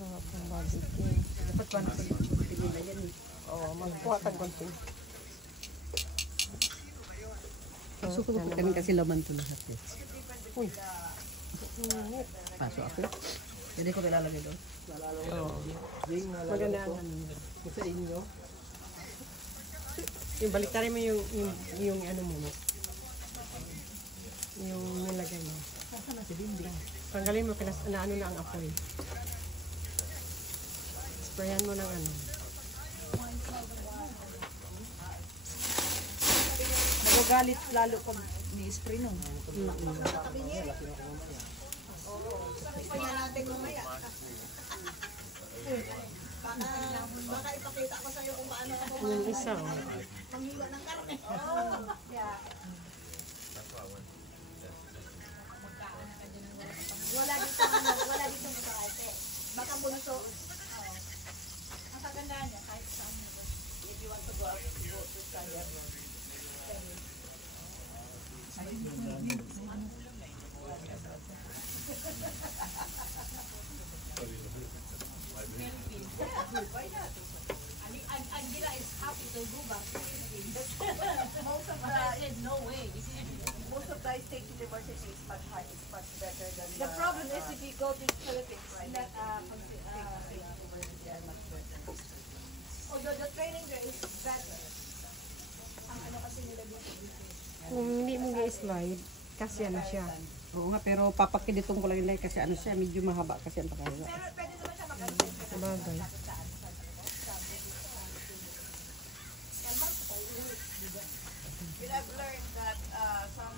Sarap ng barbecue. Dapat pa na pagpipigil na yan eh. Oo, magkuha tag konting. Gusto ko kami kasi laman to lahat eh. Uy. Paso ako. Hindi ko nilalagay doon. Oo. Maganda ang ano niya. Sa inyo. Yung baliktarin mo yung ano mo. Yung nilagay mo. Saan na si Dinding? Tanggalin mo na ano na ang apoy. Sprayan mo ng ano. Nagagalit lalo pag ni-spray nun. Baka ipakita ko sa'yo kung paano ako Yung isa. manghiwa ng karne. Wala dito sa ate. Baka bunso. Ang kagandaan niya, kahit saan mo. If you want to go out, go to Kaya. Angela is happy to go back to Philippines. Most of the state university is much higher, is much better than the problem is if you go to the Philippines, not state university are much better. Although the training there is better. Ang ano kasi nila dito. Kung hindi mo i-slide, kasi ano siya. Oo nga, pero papakiditong ko lang nila kasi ano siya, medyo mahaba kasi ang pakahila. Pero pwede naman siya mag-answer. Sabagay. But I've learned that some